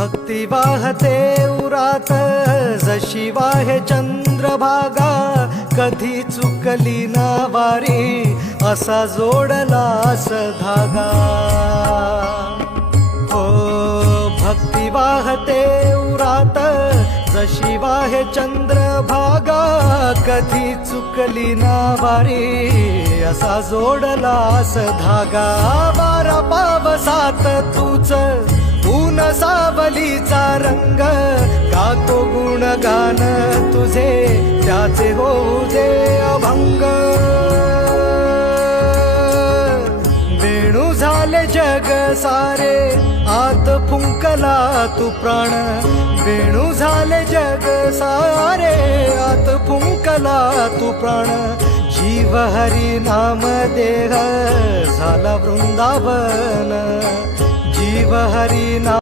भक्ती वाहते उरात जशी वाहे चंद्र भागा कधी चुकली ना वारी असा जोडला हो ओ भक्ति वाहते उरात जशी वाहे भागा कधी चुकली ना वारी असा जोडला धागा बारा पावसात सात तूच चा रंग का तो गुण गान तुझे त्याचे हो दे अभंग वेणू झाले जग सारे आत फुंकला तू प्राण वेणू झाले जग सारे आत फुंकला तू प्राण जीव हरी नाम देह झाला वृंदावन जीव हरी नाम